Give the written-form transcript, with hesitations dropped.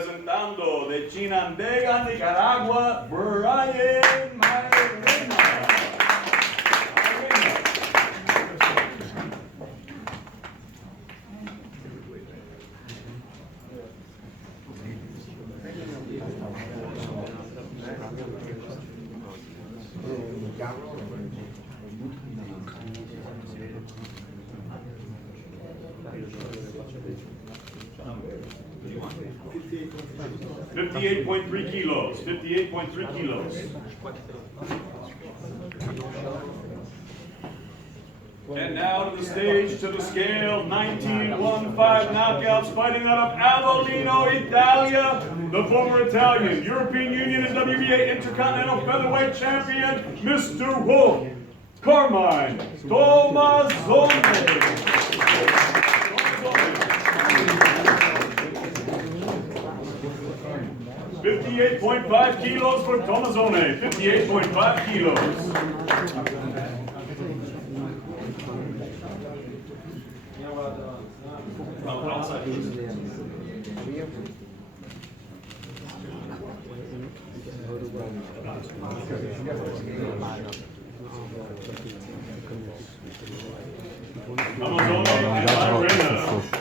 Representando de Chinandega, Nicaragua, Brayan Mairena. 58.3 kilos, 58.3 kilos. And now to the stage, to the scale, 19-1-5 knockouts, fighting out of Avellino, Italia, the former Italian European Union and WBA Intercontinental Featherweight Champion, Mr. Wolf, Carmine Tommasone. 58.5 kilos for Tommasone, 58.5 kilos. Tommasone